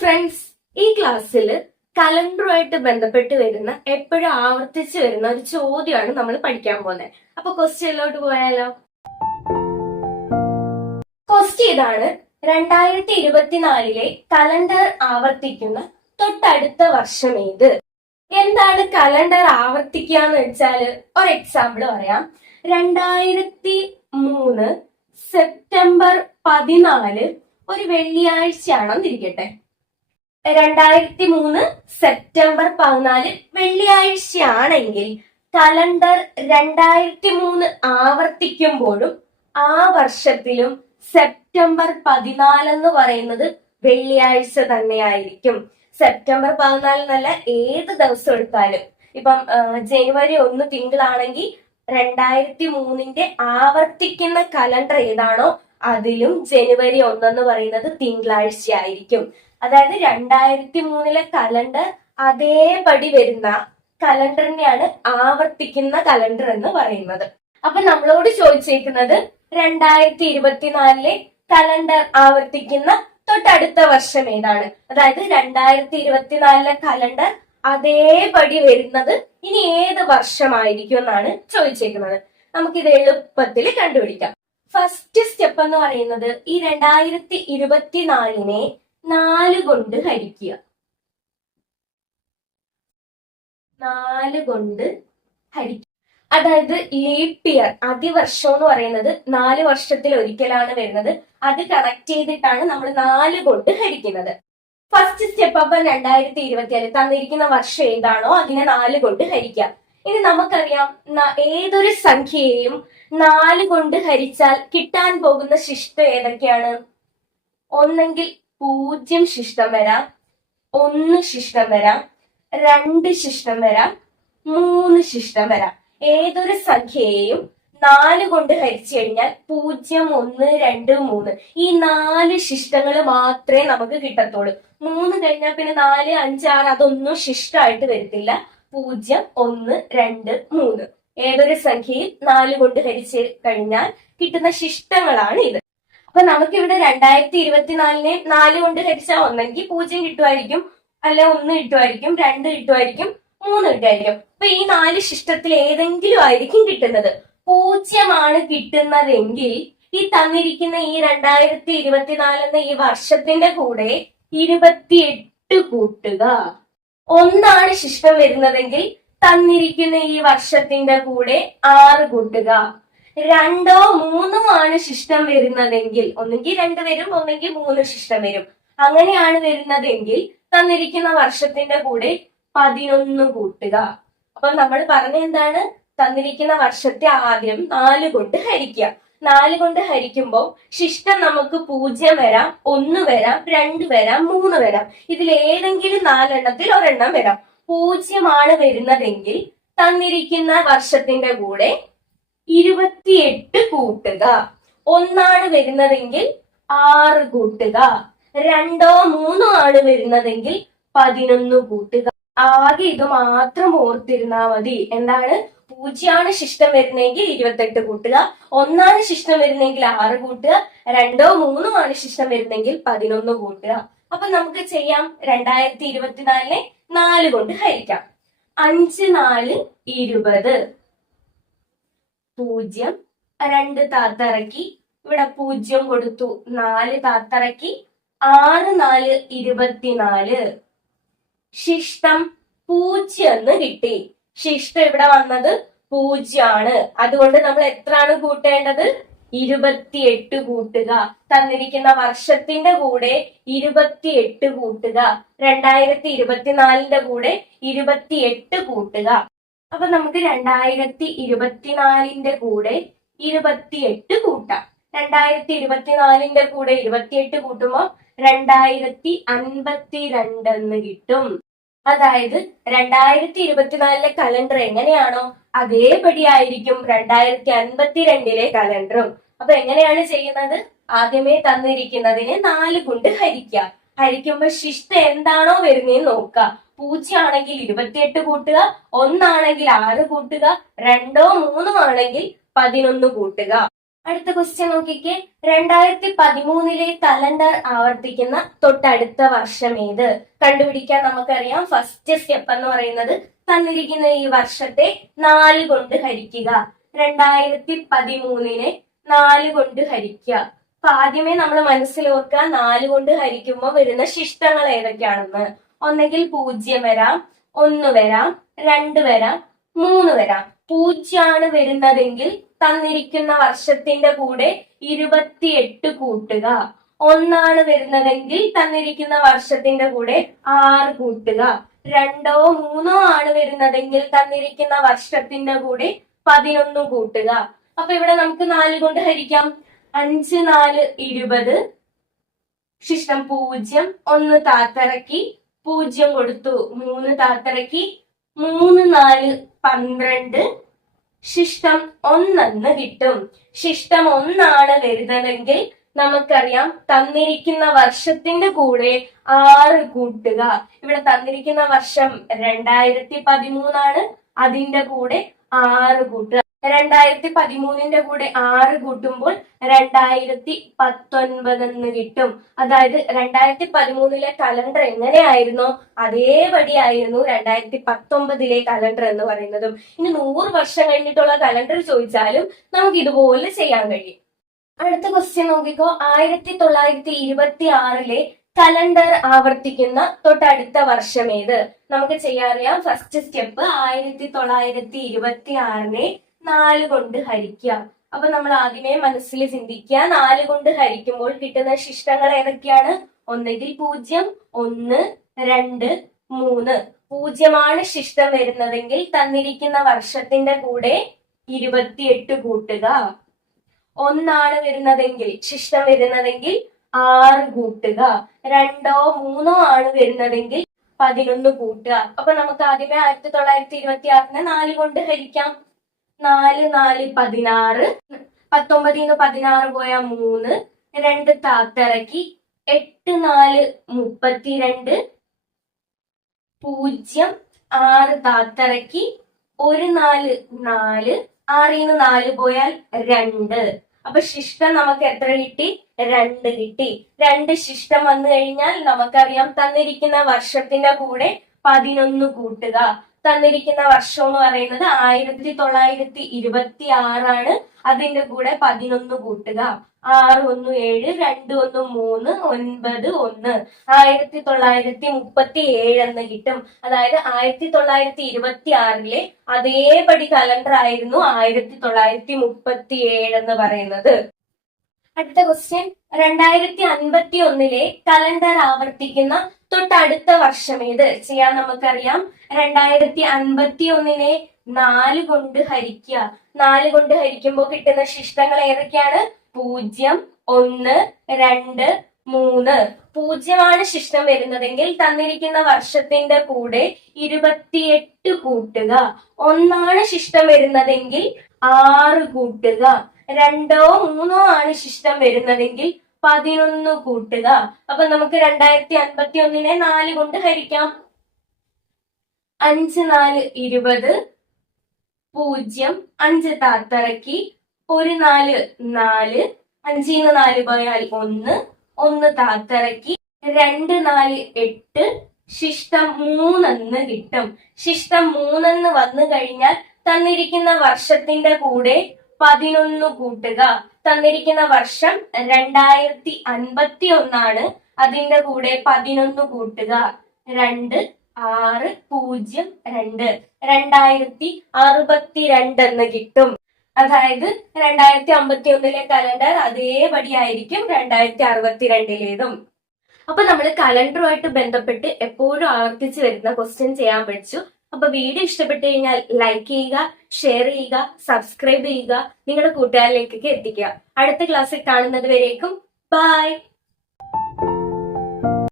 Friends, ഈ ക്ലാസ്സിൽ കലണ്ടറുമായിട്ട് ബന്ധപ്പെട്ട് വരുന്ന എപ്പോഴും ആവർത്തിച്ച് വരുന്ന ഒരു ചോദ്യമാണ് നമ്മൾ പഠിക്കാൻ പോകുന്നത്. അപ്പൊ ക്വസ്റ്റ്യനിലോട്ട് പോയാലോ? ക്വസ്റ്റ്യൻ ഇതാണ്: 2024 കലണ്ടർ ആവർത്തിക്കുന്ന തൊട്ടടുത്ത വർഷം ഏത്? എന്താണ് കലണ്ടർ ആവർത്തിക്കുക എന്ന് വെച്ചാല് ഒരു എക്സാമ്പിൾ പറയാം. 2003 സെപ്റ്റംബർ 14 ഒരു വെള്ളിയാഴ്ചയാണെന്നിരിക്കട്ടെ. 2003 സെപ്റ്റംബർ 14 വെള്ളിയാഴ്ചയാണെങ്കിൽ കലണ്ടർ 2003 ആവർത്തിക്കുമ്പോഴും ആ വർഷത്തിലും സെപ്റ്റംബർ 14 എന്ന് പറയുന്നത് വെള്ളിയാഴ്ച തന്നെയായിരിക്കും. സെപ്റ്റംബർ 14 എന്നല്ല, ഏത് ദിവസം എടുത്താലും. ഇപ്പം ജനുവരി 1 തിങ്കളാണെങ്കിൽ 2003 ആവർത്തിക്കുന്ന കലണ്ടർ ഏതാണോ അതിലും ജനുവരി 1 എന്ന് പറയുന്നത് തിങ്കളാഴ്ച ആയിരിക്കും. അതായത് 2003 കലണ്ടർ അതേപടി വരുന്ന കലണ്ടറിനെയാണ് ആവർത്തിക്കുന്ന കലണ്ടർ എന്ന് പറയുന്നത്. അപ്പൊ നമ്മളോട് ചോദിച്ചേക്കുന്നത് 2024 കലണ്ടർ ആവർത്തിക്കുന്ന തൊട്ടടുത്ത വർഷം ഏതാണ്? അതായത് 2024 കലണ്ടർ അതേപടി വരുന്നത് ഇനി ഏത് വർഷമായിരിക്കും എന്നാണ് ചോദിച്ചേക്കുന്നത്. നമുക്കിത് എളുപ്പത്തിൽ കണ്ടുപിടിക്കാം. ഫസ്റ്റ് സ്റ്റെപ്പ് എന്ന് പറയുന്നത് ഈ 2024 4 കൊണ്ട് ഹരിക്കുക. 4 കൊണ്ട് ഹരിക്കുക. അതായത് ലീപ്പ് ഇയർ, അതിവർഷം എന്ന് പറയുന്നത് 4 വർഷത്തിൽ ഒരിക്കലാണ് വരുന്നത്. അത് കണക്ട് ചെയ്തിട്ടാണ് നമ്മൾ 4 കൊണ്ട് ഹരിക്കുന്നത്. ഫസ്റ്റ് സ്റ്റെപ്പ് അപ്പൊ 2024 തന്നിരിക്കുന്ന വർഷം ഏതാണോ അതിനെ 4 കൊണ്ട് ഹരിക്കാം. ഇനി നമുക്കറിയാം, ഏതൊരു സംഖ്യയെയും 4 കൊണ്ട് ഹരിച്ചാൽ കിട്ടാൻ പോകുന്ന ശിഷ്ടം ഏതൊക്കെയാണ്? ഒന്നെങ്കിൽ 0 ശിഷ്ടം വരാം, 1 ശിഷ്ടം വരാം, 2 ശിഷ്ടം വരാം, 3 ശിഷ്ടം വരാം. ഏതൊരു സംഖ്യയെയും 4 കൊണ്ട് ഹരിച്ചു കഴിഞ്ഞാൽ 0, 1, 2, 3 ഈ 4 ശിഷ്ടങ്ങൾ മാത്രമേ നമുക്ക് കിട്ടത്തുള്ളൂ. 3 കഴിഞ്ഞാൽ പിന്നെ 4, 5, 6 അതൊന്നും ശിഷ്ടമായിട്ട് വരത്തില്ല. 0, 1, 2, 3 ഏതൊരു സംഖ്യയിൽ 4 കൊണ്ട് ഹരിച്ചു കഴിഞ്ഞാൽ കിട്ടുന്ന ശിഷ്ടങ്ങളാണ് ഇത്. അപ്പൊ നമുക്കിവിടെ 2024 4 കൊണ്ട് ഹരിച്ചാൽ ഒന്നെങ്കിൽ 0 കിട്ടുമായിരിക്കും, അല്ലെ 1 കിട്ടുമായിരിക്കും, 2 കിട്ടുമായിരിക്കും, 3 കിട്ടുമായിരിക്കും. അപ്പൊ ഈ 4 ശിഷ്ടത്തിൽ ഏതെങ്കിലും ആയിരിക്കും കിട്ടുന്നത്. 0 കിട്ടുന്നതെങ്കിൽ ഈ തന്നിരിക്കുന്ന ഈ 2024 എന്ന ഈ വർഷത്തിന്റെ കൂടെ 28 കൂട്ടുക. 1 ശിഷ്ടം വരുന്നതെങ്കിൽ തന്നിരിക്കുന്ന ഈ വർഷത്തിന്റെ കൂടെ 6 കൂട്ടുക. 2, 3 ശിഷ്ടം വരുന്നതെങ്കിൽ ഒന്നെങ്കിൽ 2 വരും, ഒന്നെങ്കിൽ 3 ശിഷ്ടം വരും. അങ്ങനെയാണ് വരുന്നതെങ്കിൽ തന്നിരിക്കുന്ന വർഷത്തിന്റെ കൂടെ 11 കൂട്ടുക. അപ്പൊ നമ്മൾ പറഞ്ഞ എന്താണ്? തന്നിരിക്കുന്ന വർഷത്തെ ആദ്യം 4 കൊണ്ട് ഹരിക്കുക. 4 കൊണ്ട് ഹരിക്കുമ്പോൾ ശിഷ്ടം നമുക്ക് 0 വരാം, 1 വരാം, 2 വരാം, 3 വരാം. ഇതിൽ ഏതെങ്കിലും 4 എണ്ണത്തിൽ ഒരെണ്ണം വരാം. 0 വരുന്നതെങ്കിൽ തന്നിരിക്കുന്ന വർഷത്തിന്റെ കൂടെ 28 കൂട്ടുക. 1 വരുന്നതെങ്കിൽ 6 കൂട്ടുക. 2, 3 വരുന്നതെങ്കിൽ 11 കൂട്ടുക. ആകെ ഇത് മാത്രം ഓർത്തിരുന്നാ മതി. എന്താണ്? 0 ശിഷ്ടം വരുന്നെങ്കിൽ 28 കൂട്ടുക, 1 ശിഷ്ടം വരുന്നെങ്കിൽ 6 കൂട്ടുക, 2, 3 ശിഷ്ടം വരുന്നെങ്കിൽ 11 കൂട്ടുക. അപ്പൊ നമുക്ക് ചെയ്യാം. 2024 4 കൊണ്ട് ഹരിക്കാം. 5, 4, 20. 0, 2 താത്തിറക്കി, ഇവിടെ 0 കൊടുത്തു, 4 താത്തിറക്കി, 6, 4, 24. ശിഷ്ടം 0 എന്ന് കിട്ടി. ശിഷ്ടം ഇവിടെ വന്നത് 0. അതുകൊണ്ട് നമ്മൾ എത്രയാണ് കൂട്ടേണ്ടത്? 28 കൂട്ടുക. തന്നിരിക്കുന്ന വർഷത്തിന്റെ കൂടെ 28 കൂട്ടുക. 2024 കൂടെ 28 കൂട്ടുക. അപ്പൊ നമുക്ക് 2024 കൂടെ 28 കൂട്ടാം. 2024 കൂടെ 28 കൂട്ടുമ്പോ 2052 എന്ന് കിട്ടും. അതായത് 2024 കലണ്ടർ എങ്ങനെയാണോ അതേപടി ആയിരിക്കും 2052 കലണ്ടറും. അപ്പൊ എങ്ങനെയാണ് ചെയ്യുന്നത്? ആദ്യമേ തന്നിരിക്കുന്നതിനെ 4 കൊണ്ട് ഹരിക്കുക. ഹരിക്കുമ്പോ ശിഷ്ടം എന്താണോ വരുന്നതെന്ന് നോക്കുക. 0 ആണെങ്കിൽ 28 കൂട്ടുക, 1 ആണെങ്കിൽ 6 കൂട്ടുക, 2, 3 ആണെങ്കിൽ 11 കൂട്ടുക. അടുത്ത ക്വസ്റ്റ്യൻ നോക്കിക്കേ. 2013 കലണ്ടർ ആവർത്തിക്കുന്ന തൊട്ടടുത്ത വർഷം ഏത്? കണ്ടുപിടിക്കാൻ നമുക്കറിയാം ഫസ്റ്റ് സ്റ്റെപ്പ് എന്ന് പറയുന്നത് തന്നിരിക്കുന്ന ഈ വർഷത്തെ 4 കൊണ്ട് ഹരിക്കുക. 2013 4 കൊണ്ട് ഹരിക്കുക. അപ്പൊ ആദ്യമേ നമ്മൾ മനസ്സിൽ ഓർക്കുക 4 കൊണ്ട് ഹരിക്കുമ്പോൾ വരുന്ന ശിഷ്ടങ്ങൾ ഏതൊക്കെയാണെന്ന്. ഒന്നെങ്കിൽ 0 വരാം, 1 വരാം, 2 വരാം, 3 വരാം. 0 വരുന്നതെങ്കിൽ തന്നിരിക്കുന്ന വർഷത്തിന്റെ കൂടെ 28 കൂട്ടുക. 1 വരുന്നതെങ്കിൽ തന്നിരിക്കുന്ന വർഷത്തിന്റെ കൂടെ 6 കൂട്ടുക. 2 3 ആണ് വരുന്നതെങ്കിൽ തന്നിരിക്കുന്ന വർഷത്തിന്റെ കൂടെ 11 കൂട്ടുക. അപ്പൊ ഇവിടെ നമുക്ക് 4 കൊണ്ട് ഹരിക്കാം. 5 4 20, ശിഷ്ടം 0, 1 താത്തിറക്കി 0 കൊടുത്തു, 3 താത്തിറക്കി 3 4 12, ശിഷ്ടം 1 കിട്ടും. ശിഷ്ടം 1 വരുന്നതെങ്കിൽ നമുക്കറിയാം തന്നിരിക്കുന്ന വർഷത്തിന്റെ കൂടെ 6 കൂട്ടുക. ഇവിടെ തന്നിരിക്കുന്ന വർഷം 2013 അതിന്റെ കൂടെ 6 കൂട്ടുക. 2013 കൂടെ 6 കൂട്ടുമ്പോൾ 2019 കിട്ടും. അതായത് 2013 കലണ്ടർ എങ്ങനെയായിരുന്നോ അതേപടി ആയിരുന്നു 2019 കലണ്ടർ എന്ന് പറയുന്നതും. ഇനി 100 വർഷം കഴിഞ്ഞിട്ടുള്ള കലണ്ടർ ചോദിച്ചാലും നമുക്ക് ഇതുപോലെ ചെയ്യാൻ കഴിയും. അടുത്ത ക്വസ്റ്റ്യൻ നോക്കിക്കോ. 1926 കലണ്ടർ ആവർത്തിക്കുന്ന തൊട്ടടുത്ത വർഷം ഏത്? നമുക്ക് ചെയ്യാറിയാം ഫസ്റ്റ് സ്റ്റെപ്പ് 1926 4 കൊണ്ട് ഹരിക്കുക. അപ്പൊ നമ്മൾ ആദ്യമേ മനസ്സിൽ ചിന്തിക്കുക 4 കൊണ്ട് ഹരിക്കുമ്പോൾ കിട്ടുന്ന ശിഷ്ടങ്ങൾ ഏതൊക്കെയാണ്? ഒന്നെങ്കിൽ 0, 1, 2, 3. 0 ശിഷ്ടം വരുന്നതെങ്കിൽ തന്നിരിക്കുന്ന വർഷത്തിന്റെ കൂടെ 28 കൂട്ടുക. 1 വരുന്നതെങ്കിൽ ശിഷ്ടം വരുന്നതെങ്കിൽ 6 കൂട്ടുക. 2 3 ആണ് വരുന്നതെങ്കിൽ 11 കൂട്ടുക. അപ്പൊ നമുക്ക് ആദ്യമേ 1926 4 കൊണ്ട് ഹരിക്കാം. 4 4 16, 19 16 പോയാ 3, 2 താത്തിറക്കി 8 4 32, 0 6 താത്തിറക്കി 1 4 4, 6 4 പോയാൽ 2. അപ്പൊ ശിഷ്ടം നമുക്ക് എത്ര കിട്ടി? 2 കിട്ടി. 2 ശിഷ്ടം വന്നു കഴിഞ്ഞാൽ നമുക്കറിയാം തന്നിരിക്കുന്ന വർഷത്തിന്റെ കൂടെ 11 കൂട്ടുക. തന്നിരിക്കുന്ന വർഷം എന്ന് പറയുന്നത് 1926 ആണ്. അതിന്റെ കൂടെ 11 കൂട്ടുക. 6 1 7, 2 1 3, 9 1. 1937 എന്ന് കിട്ടും. അതായത് 1926 അതേപടി കലണ്ടർ ആയിരുന്നു 1937 എന്ന് പറയുന്നത്. അടുത്ത ക്വസ്റ്റ്യൻ. 2051 കലണ്ടർ ആവർത്തിക്കുന്ന തൊട്ടടുത്ത വർഷം ഏത്? ചെയ്യാൻ നമുക്കറിയാം 2051 4 കൊണ്ട് ഹരിക്കുക. 4 കൊണ്ട് ഹരിക്കുമ്പോൾ കിട്ടുന്ന ശിഷ്ടങ്ങൾ ഏതൊക്കെയാണ്? 0 1 2 3. 0 ശിഷ്ടം വരുന്നതെങ്കിൽ തന്നിരിക്കുന്ന വർഷത്തിന്റെ കൂടെ 28 കൂട്ടുക. 1 ശിഷ്ടം വരുന്നതെങ്കിൽ 6 കൂട്ടുക. 2 3 ആണ് ശിഷ്ടം വരുന്നതെങ്കിൽ 11 കൂട്ടുക. അപ്പൊ നമുക്ക് 2051 4 കൊണ്ട് ഹരിക്കാം. 5 4 20, 0 5 താത്തിറക്കി 1 4 4, 5 4 പോയാൽ 1, 1 താത്തിറക്കി 2 4 8, ശിഷ്ടം 3 കിട്ടും. ശിഷ്ടം 3 വന്നു കഴിഞ്ഞാൽ തന്നിരിക്കുന്ന വർഷത്തിന്റെ കൂടെ 11 കൂട്ടുക. തന്നിരിക്കുന്ന വർഷം 2051 ആണ്. അതിന്റെ കൂടെ 11 കൂട്ടുക. 2 6 0 2, 2062 എന്ന് കിട്ടും. അതായത് 2051 കലണ്ടർ അതേപടി ആയിരിക്കും 2062 അപ്പൊ നമ്മൾ കലണ്ടറുമായിട്ട് ബന്ധപ്പെട്ട് എപ്പോഴും ആവർത്തിച്ച് വരുന്ന ക്വസ്റ്റ്യൻ ചെയ്യാൻ പഠിച്ചു. അപ്പൊ വീഡിയോ ഇഷ്ടപ്പെട്ടു കഴിഞ്ഞാൽ ലൈക്ക് ചെയ്യുക, ഷെയർ ചെയ്യുക, സബ്സ്ക്രൈബ് ചെയ്യുക, നിങ്ങളുടെ കൂട്ടുകാരിലേക്കൊക്കെ എത്തിക്കുക. അടുത്ത ക്ലാസ്സിൽ കാണുന്നത് വരേക്കും ബൈ.